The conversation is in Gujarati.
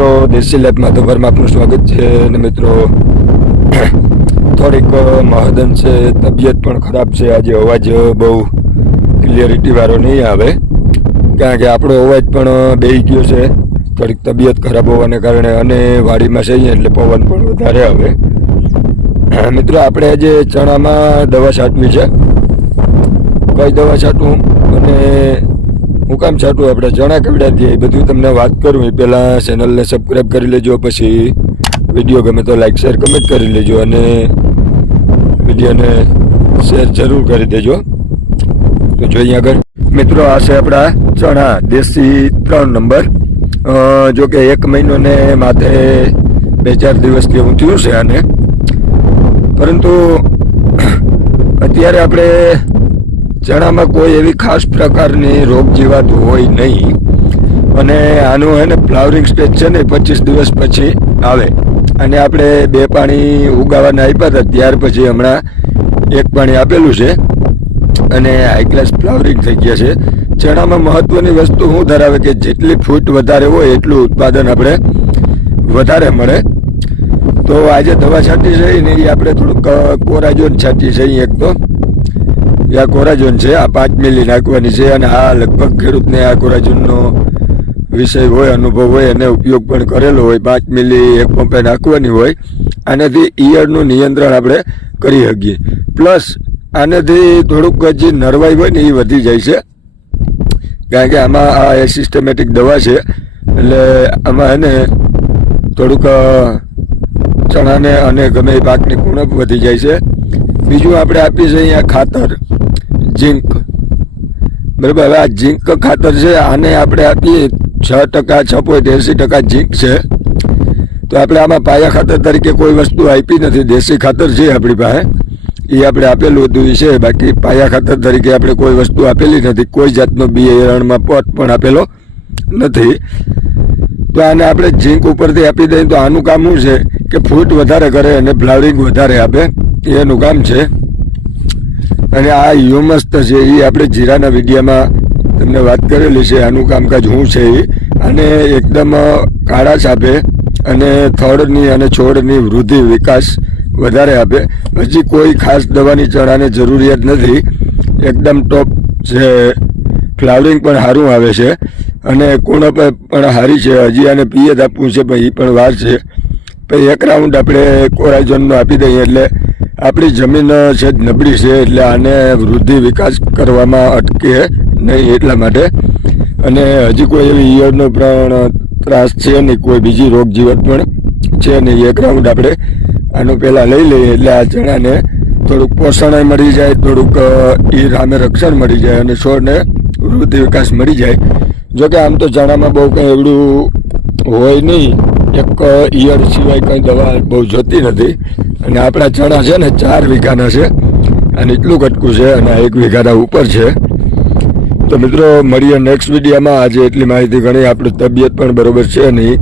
મિત્રો દેશી લાઈફમાં તમારું આપનું સ્વાગત છે અને મિત્રો થોડીક મહદન છે, તબિયત પણ ખરાબ છે. આજે અવાજ બહુ ક્લિયરિટી વાળો નહીં આવે કારણ કે આપણો અવાજ પણ બેહી ગયો છે થોડીક તબિયત ખરાબ હોવાને કારણે, અને વાડીમાં જઈએ એટલે પવન પણ વધારે આવે. મિત્રો આપણે આજે ચણામાં દવા છાંટવી છે. કઈ દવા છાંટવું અને હું કામ છાંટું, આપણે ચણા કેવડાથી એ બધું તમને વાત કરું. એ પહેલાં ચેનલને સબસ્ક્રાઈબ કરી લેજો, પછી વિડીયો ગમે તો લાઈક શેર કમેન્ટ કરી લેજો અને વિડીયોને શેર જરૂર કરી દેજો. તો જોઈએ આગળ મિત્રો, આ છે આપણા ચણા દેશી 3 નંબર. જો કે 1 મહિનો ને માથે 2-4 દિવસથી હું થયું છે આને, પરંતુ અત્યારે આપણે ચણામાં કોઈ એવી ખાસ પ્રકારની રોગ જીવાત હોય નહીં, અને આનું હે ને ફ્લાવરિંગ સ્ટેજ છે ને 25 દિવસ પછી આવે. અને આપણે 2 પાણી ઉગાવાના આપ્યા હતા, ત્યાર પછી હમણાં 1 પાણી આપેલું છે અને હાઈ ક્લાસ ફ્લાવરિંગ થઈ ગયા છે. ચણામાં મહત્વની વસ્તુ શું ધરાવે કે જેટલી ફૂટ વધારે હોય એટલું ઉત્પાદન આપણે વધારે મળે. તો આજે દવા છાંટી છે ને એ આપણે થોડુંક કોરાજોન છાંટી છે. એક તો આ કોરાજોન છે, આ 5 મિલી નાખવાની છે. અને આ લગભગ ખેડૂતને આ કોરાજોનનો વિષય હોય, અનુભવ હોય અને ઉપયોગ પણ કરેલો હોય. 5 મિલી એક પંપે નાખવાની હોય. આનાથી ઈયળનું નિયંત્રણ આપણે કરી શકીએ. પ્લસ આનાથી થોડુંક જે નરવાઈ હોય ને એ વધી જાય છે, કારણ કે આમાં આ સિસ્ટમેટિક દવા છે. એટલે આમાં એને થોડુંક ચણાને અને ગમે એ પાકની ઉણપ વધી જાય છે. બીજું આપણે આપીએ છીએ અહીંયા ખાતર ઝીંક, બરાબર. હવે આ ઝીંક ખાતર છે, આને આપણે આપીએ 6%, 6.80% ઝીંક છે. તો આપણે આમાં પાયા ખાતર તરીકે કોઈ વસ્તુ આપી નથી. દેશી ખાતર છે આપણી પાસે, એ આપણે આપેલું હતું એ છે. બાકી પાયા ખાતર તરીકે આપણે કોઈ વસ્તુ આપેલી નથી. કોઈ જાતનો બિયારણમાં પોટ પણ આપેલો નથી. તો આને આપણે ઝીંક ઉપરથી આપી દઈએ તો આનું કામ શું છે કે ફ્રૂટ વધારે કરે અને ફ્લાવરિંગ વધારે આપે, એનું કામ છે. અને આ હ્યુમસ છે એ આપણે જીરાના વિડીયામાં તમને વાત કરેલી છે. આનું કામકાજ શું છે એ આને એકદમ કાળાશ આપે અને થડની અને છોડની વૃદ્ધિ વિકાસ વધારે આપે. હજી કોઈ ખાસ દવાની ચણાને જરૂરિયાત નથી. એકદમ ટોપ છે, ફ્લાવરિંગ પણ સારું આવે છે અને કુણપ પણ સારી છે. હજી આને પિયત આપવું છે પણ એ પણ વાર છે. પછી 1 રાઉન્ડ આપણે કોરાજોનનો આપી દઈએ એટલે આપણી જમીન છે નબળી છે, એટલે આને વૃદ્ધિ વિકાસ કરવામાં અટકે નહીં એટલા માટે. અને હજી કોઈ એવી ઈયળનો પણ ત્રાસ છે નહીં, કોઈ બીજી રોગ જીવત પણ છે નહીં. 1 રાઉન્ડ આપણે આનું પહેલાં લઈ લઈએ એટલે આ ચણાને થોડુંક પોષણ મળી જાય, થોડુંક એ રામે રક્ષણ મળી જાય અને છોડને વૃદ્ધિ વિકાસ મળી જાય. જોકે આમ તો ચણામાં બહુ કંઈ એવડું હોય નહીં, એક ઈયળ સિવાય કંઈ દવા બહુ જોતી નથી. અને આપણા ચણા છે ને 4 વીઘાના છે અને એટલું કટકું છે અને 1 વીઘાના ઉપર છે. તો મિત્રો મળીએ નેક્સ્ટ વિડીયોમાં. આજે એટલી માહિતી ઘણી, આપણી તબિયત પણ બરોબર છે નહીં.